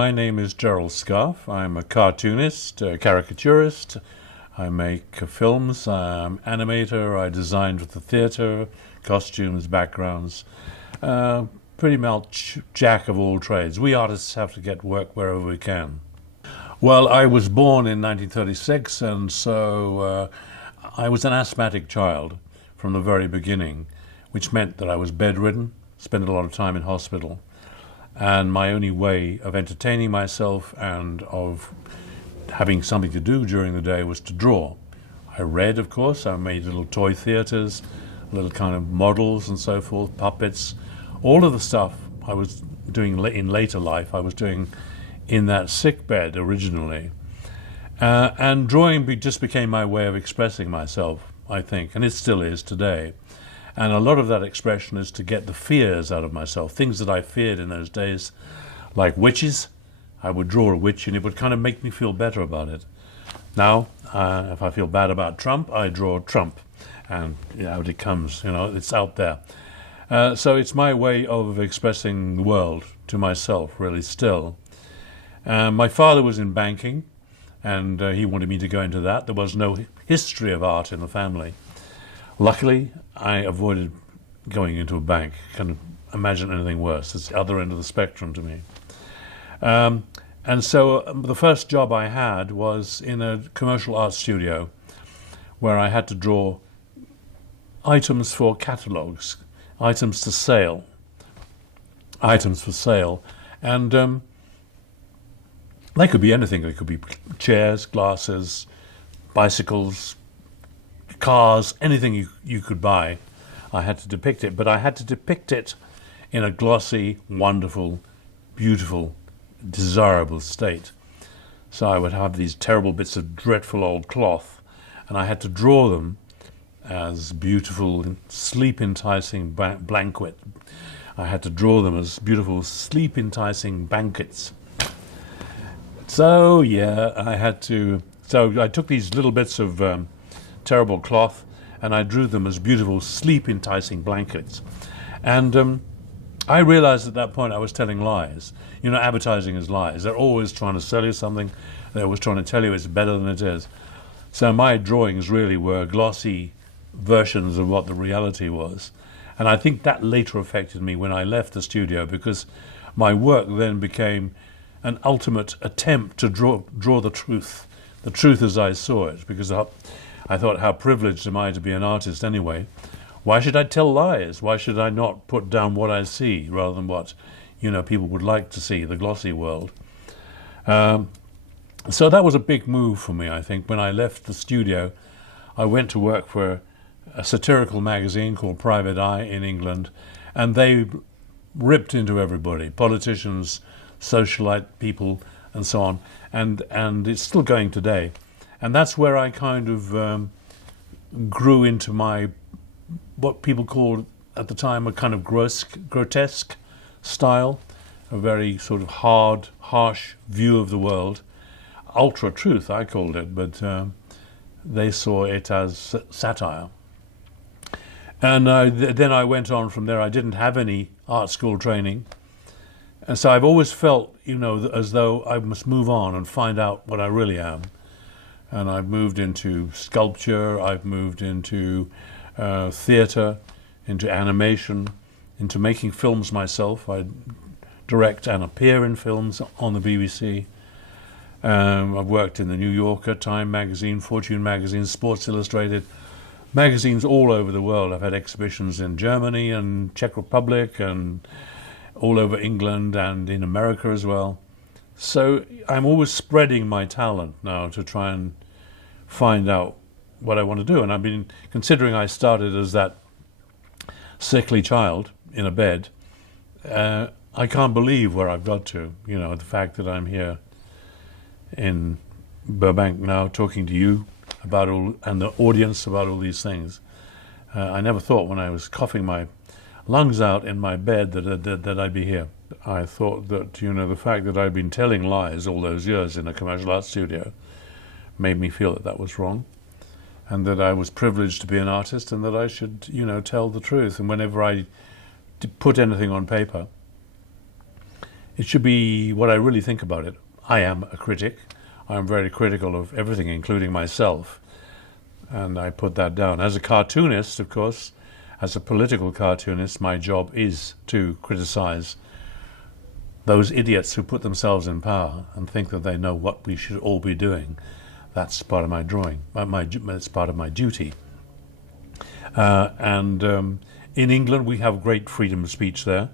my name is Gerald Scarfe. I'm a cartoonist, a caricaturist. I make films, I'm an animator, I design for the theatre, costumes, backgrounds. Pretty much jack of all trades. We artists have to get work wherever we can. Well, I was born in 1936, and so I was an asthmatic child from the very beginning, which meant that I was bedridden, spent a lot of time in hospital. And my only way of entertaining myself and of having something to do during the day was to draw. I read, of course. I made little toy theatres, little kind of models and so forth, puppets. All of the stuff I was doing in later life, I was doing in that sick bed originally. And drawing just became my way of expressing myself, I think, and it still is today. And a lot of that expression is to get the fears out of myself, things that I feared in those days, like witches. I would draw a witch and it would kind of make me feel better about it. Now, if I feel bad about Trump, I draw Trump. And out it comes, it's out there. So it's my way of expressing the world to myself, really, still. My father was in banking, and he wanted me to go into that. There was no history of art in the family. Luckily, I avoided going into a bank. Can't imagine anything worse. It's the other end of the spectrum to me. And so the first job I had was in a commercial art studio where I had to draw items for catalogues, items for sale. And they could be anything. They could be chairs, glasses, bicycles, cars, anything you could buy. I had to depict it, but I had to depict it in a glossy, wonderful, beautiful, desirable state. So I would have these terrible bits of dreadful old cloth, and I had to draw them as beautiful, sleep-enticing blanket. I had to draw them as beautiful, sleep-enticing blankets. So I took these little bits of terrible cloth and I drew them as beautiful, sleep-enticing blankets. And I realized at that point I was telling lies. Advertising is lies. They're always trying to sell you something. They're always trying to tell you it's better than it is. So my drawings really were glossy versions of what the reality was. And I think that later affected me when I left the studio, because my work then became an ultimate attempt to draw the truth as I saw it, because I thought, how privileged am I to be an artist anyway? Why should I tell lies? Why should I not put down what I see rather than what people would like to see, the glossy world? So that was a big move for me, I think. When I left the studio, I went to work for a satirical magazine called Private Eye in England, and they ripped into everybody, politicians, socialite people, and so on. And it's still going today. And that's where I kind of grew into what people called at the time a kind of grotesque style, a very sort of hard, harsh view of the world. Ultra truth, I called it, but they saw it as satire. And then I went on from there. I didn't have any art school training. And so I've always felt, as though I must move on and find out what I really am. And I've moved into sculpture, I've moved into theatre, into animation, into making films myself. I direct and appear in films on the BBC. I've worked in the New Yorker, Time magazine, Fortune magazine, Sports Illustrated, magazines all over the world. I've had exhibitions in Germany and Czech Republic and all over England and in America as well. So I'm always spreading my talent now to try and find out what I want to do. And I've been considering I started as that sickly child in a bed. I can't believe where I've got to, the fact that I'm here in Burbank now talking to you about and the audience about all these things. I never thought when I was coughing my lungs out in my bed that I'd be here. I thought that, the fact that I'd been telling lies all those years in a commercial art studio made me feel that was wrong, and that I was privileged to be an artist, and that I should, tell the truth. And whenever I put anything on paper, It should be what I really think about it. I am a critic. I'm very critical of everything, including myself. And I put that down. As a cartoonist, of course, as a political cartoonist, my job is to criticize those idiots who put themselves in power and think that they know what we should all be doing. That's part of my drawing. It's part of my duty. And in England, we have great freedom of speech there.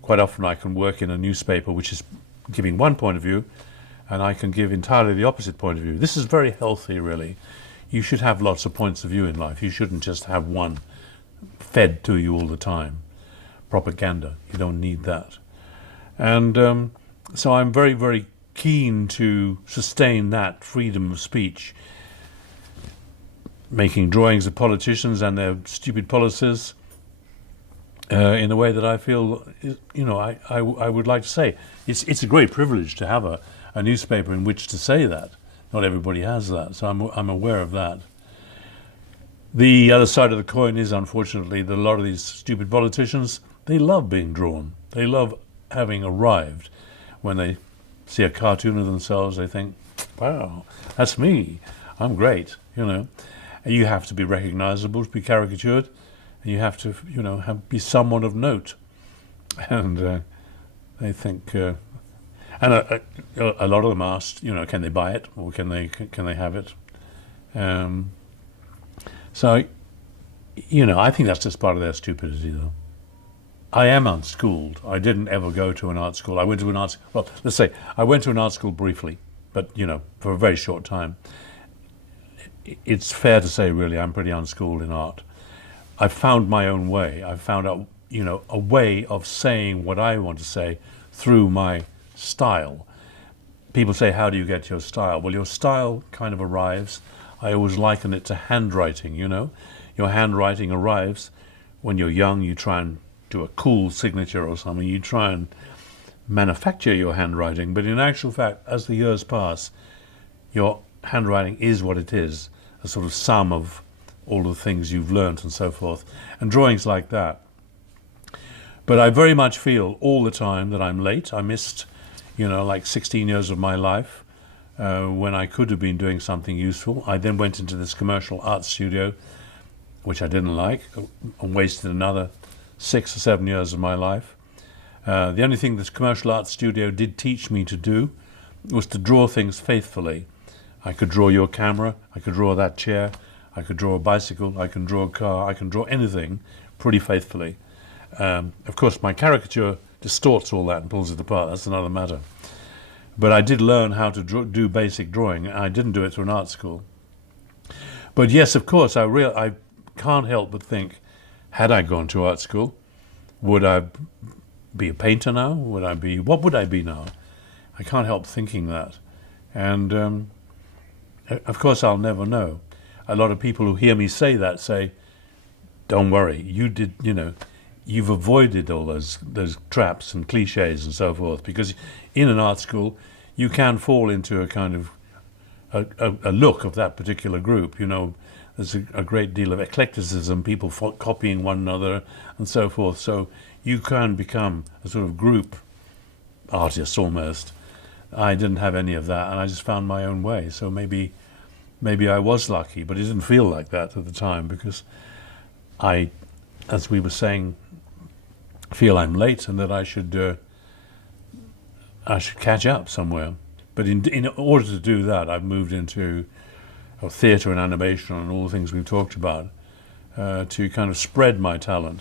Quite often I can work in a newspaper which is giving one point of view, and I can give entirely the opposite point of view. This is very healthy, really. You should have lots of points of view in life. You shouldn't just have one fed to you all the time. Propaganda. You don't need that. And so I'm very, very keen to sustain that freedom of speech, making drawings of politicians and their stupid policies in a way that I feel, I would like to say. It's a great privilege to have a newspaper in which to say that. Not everybody has that, so I'm aware of that. The other side of the coin is, unfortunately, that a lot of these stupid politicians, they love being drawn. They love having arrived. When they see a cartoon of themselves, they think, wow, that's me. I'm great, And you have to be recognizable to be caricatured. And you have to, be someone of note. And they think, and a lot of them asked, can they buy it or can they have it? So, I think that's just part of their stupidity, though. I am unschooled. I didn't ever go to an art school. I went to an art school. Well, let's say I went to an art school briefly, but for a very short time. It's fair to say, really, I'm pretty unschooled in art. I found my own way. I found out, a way of saying what I want to say through my style. People say, how do you get your style? Well, your style kind of arrives. I always liken it to handwriting, Your handwriting arrives when you're young. You try and do a cool signature or something. You try and manufacture your handwriting. But in actual fact, as the years pass, your handwriting is what it is, a sort of sum of all the things you've learnt and so forth. And drawings like that. But I very much feel all the time that I'm late. I missed, like 16 years of my life when I could have been doing something useful. I then went into this commercial art studio, which I didn't like, and wasted another 6 or 7 years of my life. The only thing this commercial art studio did teach me to do was to draw things faithfully. I could draw your camera, I could draw that chair, I could draw a bicycle, I can draw a car, I can draw anything pretty faithfully. Of course, my caricature distorts all that and pulls it apart. That's another matter. But I did learn how to do basic drawing. I didn't do it through an art school. But yes, of course, I can't help but think, had I gone to art school, would I be a painter now? What would I be now? I can't help thinking that. And of course, I'll never know. A lot of people who hear me say that say, don't worry, you've avoided all those traps and cliches and so forth, because in an art school, you can fall into a kind of a look of that particular group. There's a great deal of eclecticism, people copying one another and so forth. So you can become a sort of group artist almost. I didn't have any of that, and I just found my own way. So maybe I was lucky, but it didn't feel like that at the time, because I, as we were saying, feel I'm late and that I should catch up somewhere. But in order to do that, I've moved into theatre and animation and all the things we've talked about to kind of spread my talent.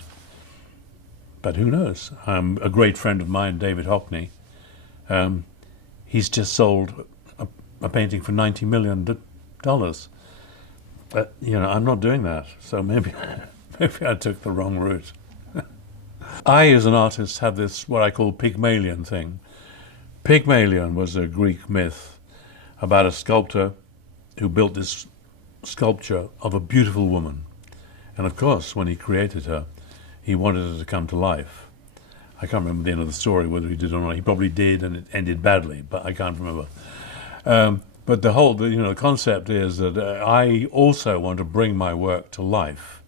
But who knows? A great friend of mine, David Hockney, he's just sold a painting for $90 million. I'm not doing that, so maybe I took the wrong route. I, as an artist, have this, what I call Pygmalion thing. Pygmalion was a Greek myth about a sculptor who built this sculpture of a beautiful woman. And of course, when he created her, he wanted her to come to life. I can't remember the end of the story, whether he did or not. He probably did, and it ended badly, but I can't remember. But the concept is that I also want to bring my work to life.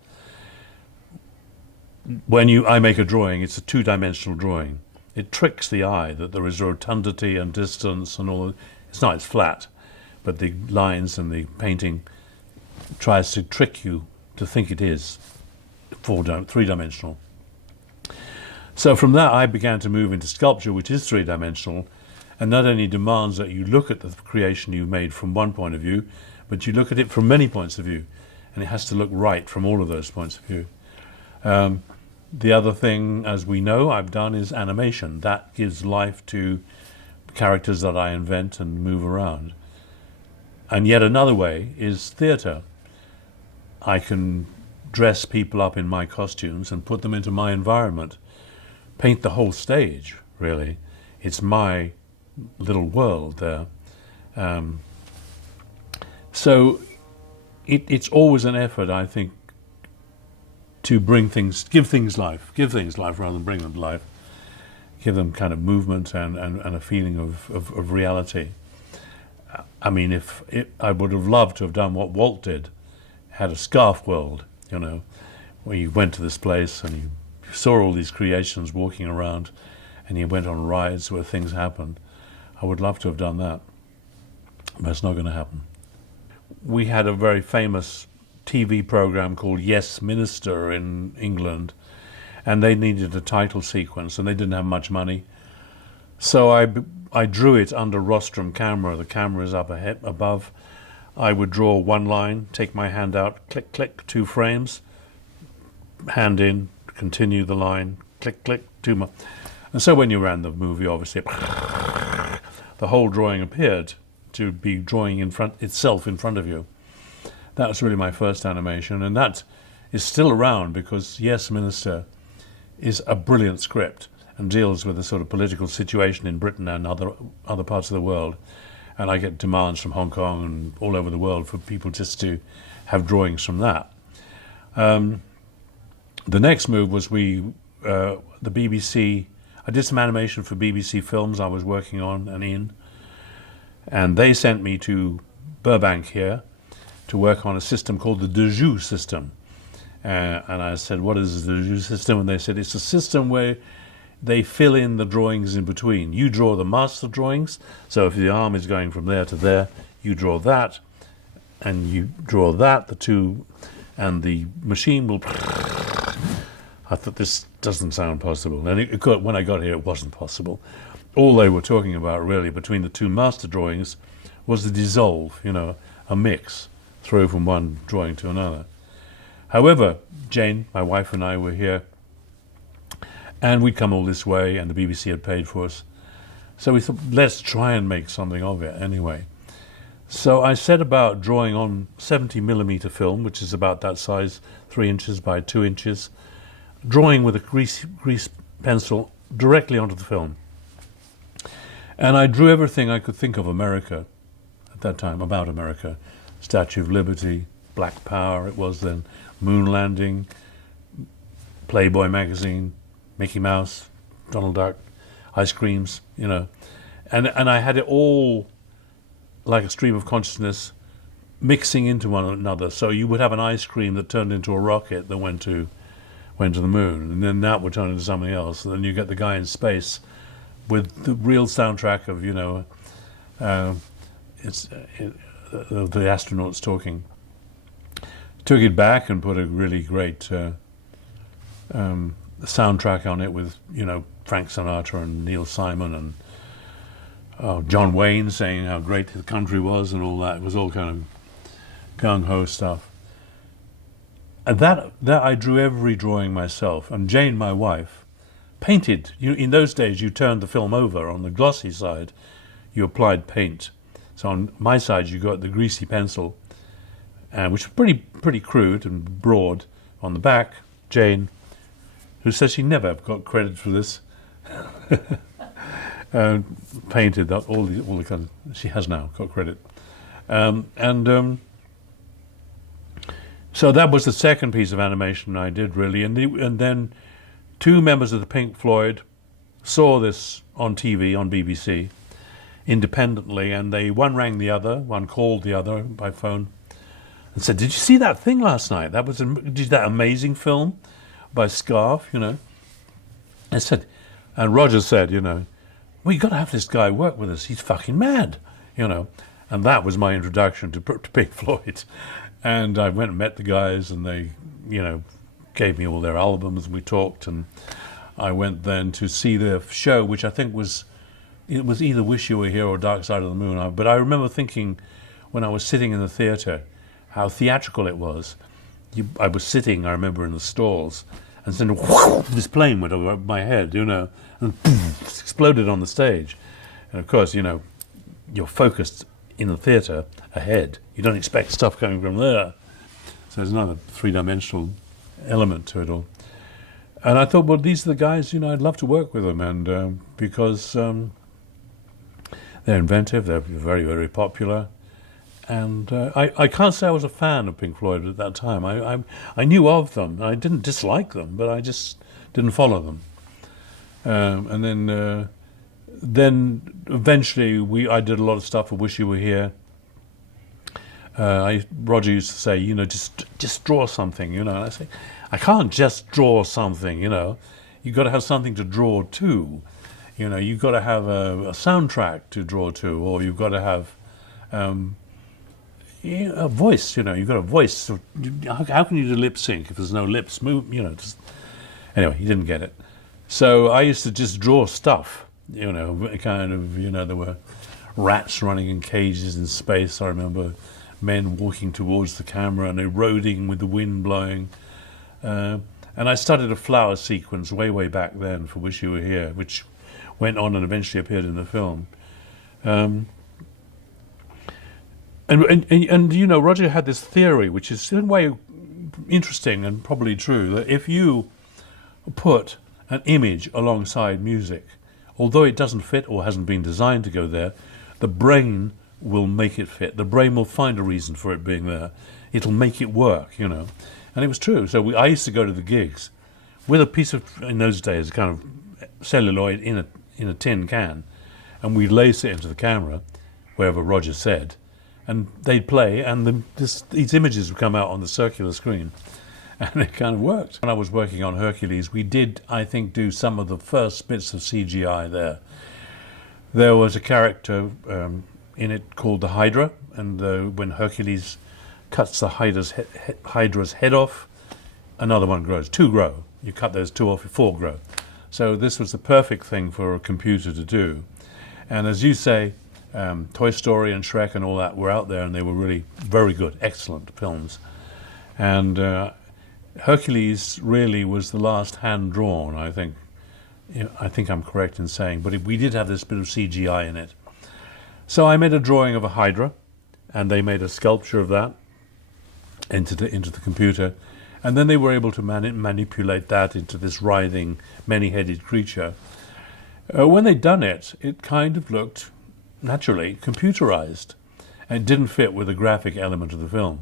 When I make a drawing, it's a two-dimensional drawing. It tricks the eye that there is rotundity and distance and all. It's not, it's flat, but the lines and the painting tries to trick you to think it is three-dimensional. So from that I began to move into sculpture, which is three-dimensional, and not only demands that you look at the creation you made from one point of view, but you look at it from many points of view, and it has to look right from all of those points of view. The other thing, as we know, I've done is animation. That gives life to characters that I invent and move around. And yet another way is theatre. I can dress people up in my costumes and put them into my environment, paint the whole stage, really. It's my little world there. So it's always an effort, I think, to give things life rather than bring them to life, give them kind of movement and a feeling of reality. I mean, I would have loved to have done what Walt did, had a scarf world, where you went to this place and you saw all these creations walking around and you went on rides where things happened. I would love to have done that, but it's not going to happen. We had a very famous TV program called Yes Minister in England, and they needed a title sequence and they didn't have much money. So I drew it under rostrum camera. The camera is up above. I would draw one line, take my hand out, click, click, 2 frames, hand in, continue the line, click, click, 2 more. And so when you ran the movie, obviously, the whole drawing appeared to be drawing itself in front of you. That was really my first animation, and that is still around because Yes Minister is a brilliant script and deals with the sort of political situation in Britain and other parts of the world. And I get demands from Hong Kong and all over the world for people just to have drawings from that. The next move was the BBC. I did some animation for BBC films I was working on and in, and they sent me to Burbank here to work on a system called the de Joux system. And I said, what is the de Joux system? And they said, it's a system where they fill in the drawings in between. You draw the master drawings, so if the arm is going from there to there, you draw that, and you draw that, the two, and the machine will... I thought, this doesn't sound possible. And when I got here, it wasn't possible. All they were talking about, really, between the two master drawings, was the dissolve, a mix, throw from one drawing to another. However, Jane, my wife, and I were here, and we'd come all this way, and the BBC had paid for us. So we thought, let's try and make something of it anyway. So I set about drawing on 70mm film, which is about that size, 3 inches by 2 inches, drawing with a grease pencil directly onto the film. And I drew everything I could think of America at that time, about America. Statue of Liberty, Black Power, it was then, Moon Landing, Playboy magazine, Mickey Mouse, Donald Duck, ice creams, And I had it all like a stream of consciousness mixing into one another. So you would have an ice cream that turned into a rocket that went to the moon, and then that would turn into something else, and then you get the guy in space with the real soundtrack of the astronauts talking. Took it back and put a really great soundtrack on it with Frank Sinatra and Neil Simon and John Wayne saying how great the country was and all that. It was all kind of gung-ho stuff. And that I drew every drawing myself. And Jane, my wife, painted. In those days, you turned the film over. On the glossy side, you applied paint. So on my side, you got the greasy pencil, which was pretty crude and broad. On the back, Jane, who says she never got credit for this, painted that all the kind of, she has now got credit, so that was the second piece of animation I did, really, and then 2 members of the Pink Floyd saw this on TV on BBC independently, and one rang the other, one called the other by phone, and said, "Did you see that thing last night? That amazing film by Scarfe?" I said, And Roger said, we got to have this guy work with us. He's fucking mad, And that was my introduction to Pink Floyd. And I went and met the guys, and they, gave me all their albums, and we talked. And I went then to see their show, which I think was either Wish You Were Here or Dark Side of the Moon. But I remember thinking, when I was sitting in the theatre, how theatrical it was. I was sitting, I remember, in the stalls, and then this plane went over my head, and poof, exploded on the stage. And of course, you're focused in the theatre ahead. You don't expect stuff coming from there. So there's another three-dimensional element to it all. And I thought, well, these are the guys, I'd love to work with them, and because they're inventive, they're very, very popular. And I can't say I was a fan of Pink Floyd at that time. I knew of them. I didn't dislike them, but I just didn't follow them. And then eventually I did a lot of stuff for Wish You Were Here. Roger used to say, just draw something, And I say, I can't just draw something, You've got to have something to draw to. You've got to have a soundtrack to draw to, or you've got to have a voice, you've got a voice. So how can you do lip sync if there's no lips move, Anyway, he didn't get it. So I used to just draw stuff, there were rats running in cages in space. I remember men walking towards the camera and eroding with the wind blowing. And I started a flower sequence way back then for Wish You Were Here, which went on and eventually appeared in the film. And Roger had this theory, which is in a way interesting and probably true, that if you put an image alongside music, although it doesn't fit or hasn't been designed to go there, the brain will make it fit. The brain will find a reason for it being there. It'll make it work, And it was true. So I used to go to the gigs with a piece of, in those days, kind of celluloid in a tin can, and we'd lace it into the camera, wherever Roger said, and they'd play, and these images would come out on the circular screen, and it kind of worked. When I was working on Hercules, we did, I think, do some of the first bits of CGI there. There was a character in it called the Hydra, and when Hercules cuts the Hydra's head off, another one grows. Two grow. You cut those two off, four grow. So this was the perfect thing for a computer to do. And as you say, Toy Story and Shrek and all that were out there, and they were really very good, excellent films. And Hercules really was the last hand-drawn, I think. I think I'm correct in saying, but we did have this bit of CGI in it. So I made a drawing of a Hydra, and they made a sculpture of that into the computer, and then they were able to manipulate that into this writhing, many-headed creature. When they'd done it, it kind of looked, naturally, computerized, and it didn't fit with the graphic element of the film.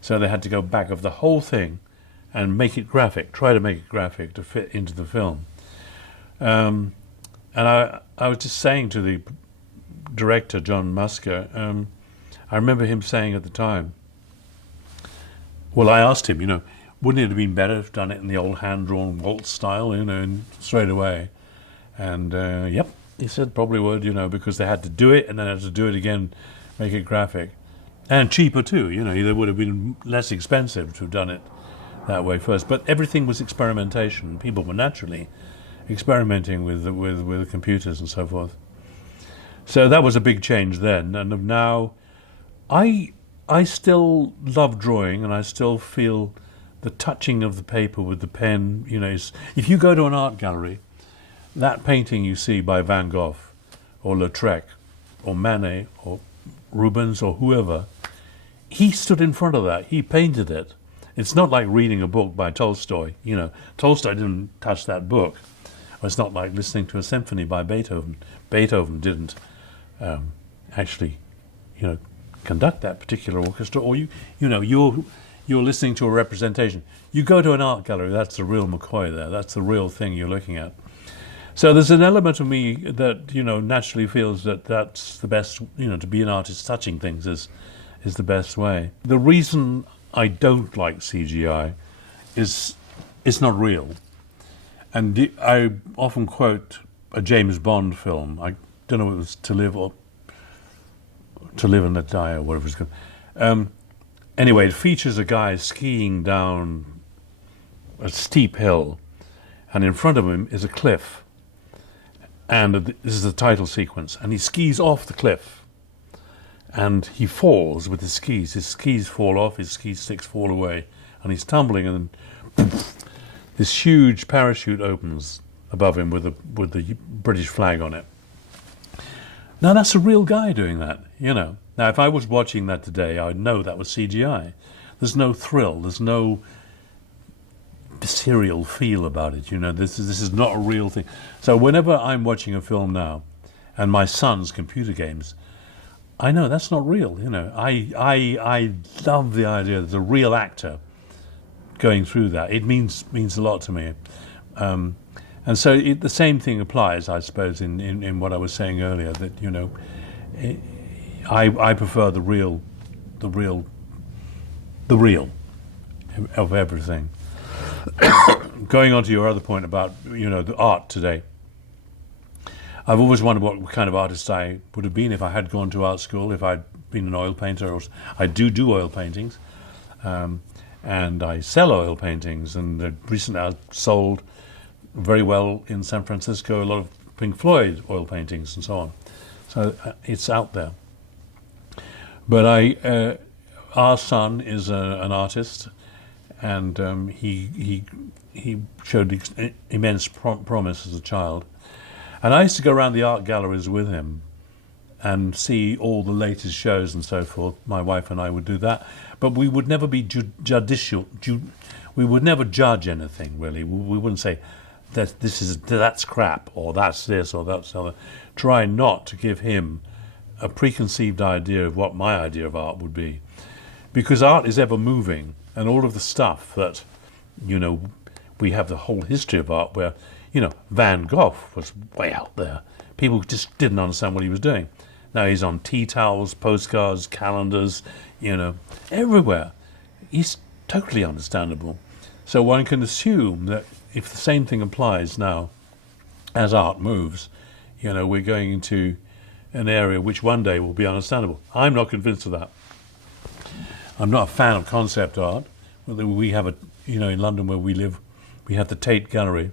So they had to go back of the whole thing and make it graphic, try to make it graphic to fit into the film. And I was just saying to the director, John Musker, I remember him saying at the time, well, I asked him, wouldn't it have been better if done it in the old hand-drawn waltz style, and straight away? And, yep, he said probably would, because they had to do it and then had to do it again, make it graphic. And cheaper too, it would have been less expensive to have done it that way first. But everything was experimentation. People were naturally experimenting with the computers and so forth. So that was a big change then. And now, I still love drawing, and I still feel the touching of the paper with the pen. If you go to an art gallery, that painting you see by Van Gogh or Lautrec or Manet or Rubens or whoever, he stood in front of that. He painted it. It's not like reading a book by Tolstoy. Tolstoy didn't touch that book. It's not like listening to a symphony by Beethoven. Beethoven didn't actually, conduct that particular orchestra. Or you're listening to a representation. You go to an art gallery. That's the real McCoy there. That's the real thing you're looking at. So there's an element of me that naturally feels that that's the best. To be an artist, touching things is the best way. The reason I don't like CGI is it's not real. And I often quote a James Bond film. I don't know if it was To Live or To Live and Let Die or whatever it's called. Anyway, it features a guy skiing down a steep hill, and in front of him is a cliff. And this is the title sequence. And he skis off the cliff, and he falls with his skis. His skis fall off, his ski sticks fall away, and he's tumbling, and then this huge parachute opens above him with the British flag on it. Now that's a real guy doing that, you know. Now if I was watching that today, I'd know that was CGI. There's no thrill, there's no serial feel about it, you know. This is not a real thing. So whenever I'm watching a film now, and my son's computer games, I know that's not real, you know. I love the idea that a real actor going through that. It means a lot to me. And so the same thing applies, I suppose, in what I was saying earlier, that, you know, I prefer the real of everything. Going on to your other point about, you know, the art today, I've always wondered what kind of artist I would have been if I had gone to art school, if I'd been an oil painter. Or I do oil paintings, and I sell oil paintings, and recently I sold very well in San Francisco a lot of Pink Floyd oil paintings and so on. So it's out there. But our son is an artist, and he showed immense promise as a child. And I used to go around the art galleries with him and see all the latest shows and so forth. My wife and I would do that, but we would never be judicial. We would never judge anything, really. We wouldn't say that's crap, or that's this, or that's other. Try not to give him a preconceived idea of what my idea of art would be, because art is ever moving, and all of the stuff that, you know, we have the whole history of art where, you know, Van Gogh was way out there. People just didn't understand what he was doing. Now he's on tea towels, postcards, calendars, you know, everywhere. He's totally understandable. So one can assume that if the same thing applies now, as art moves, you know, we're going into an area which one day will be understandable. I'm not convinced of that. I'm not a fan of concept art. We have in London where we live, we have the Tate Gallery,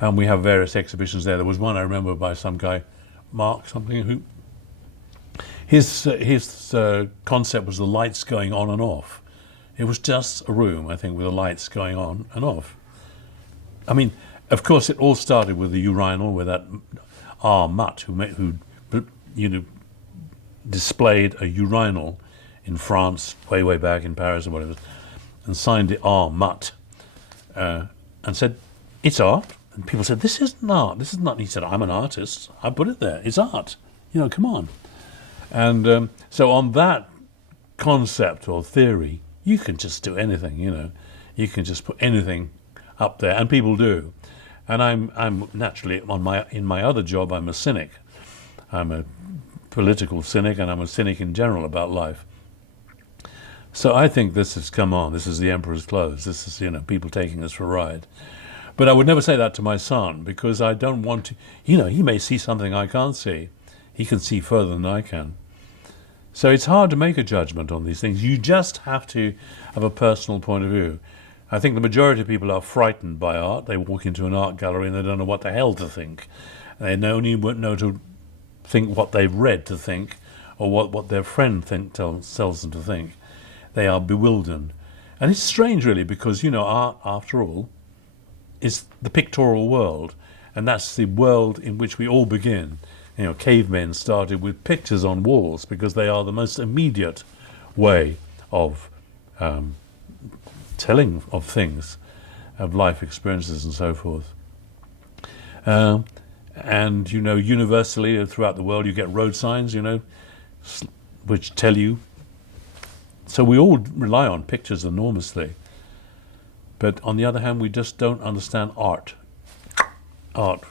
and we have various exhibitions there. There was one I remember by some guy, Mark something, who his concept was the lights going on and off. It was just a room, I think, with the lights going on and off. I mean, of course, it all started with the urinal, with that R. Mutt, who displayed a urinal in France, way back in Paris or whatever, and signed it R. Mutt, and said, "It's art." And people said, "This isn't art. This is not." He said, "I'm an artist. I put it there. It's art. You know, come on." And so on that concept or theory, you can just do anything. You know, you can just put anything up there, and people do. And I'm naturally in my other job, I'm a cynic. I'm a political cynic, and I'm a cynic in general about life. So I think this has come on. This is the emperor's clothes. This is, you know, people taking us for a ride. But I would never say that to my son, because I don't want to, you know, he may see something I can't see. He can see further than I can. So it's hard to make a judgment on these things. You just have to have a personal point of view. I think the majority of people are frightened by art. They walk into an art gallery and they don't know what the hell to think. They only know to think what they've read to think, or what their friend tells them to think. They are bewildered. And it's strange, really, because, you know, art, after all, is the pictorial world, and that's the world in which we all begin. You know, cavemen started with pictures on walls because they are the most immediate way of telling of things, of life experiences and so forth. And, you know, universally throughout the world you get road signs, you know, which tell you. So we all rely on pictures enormously. But on the other hand, we just don't understand art. Art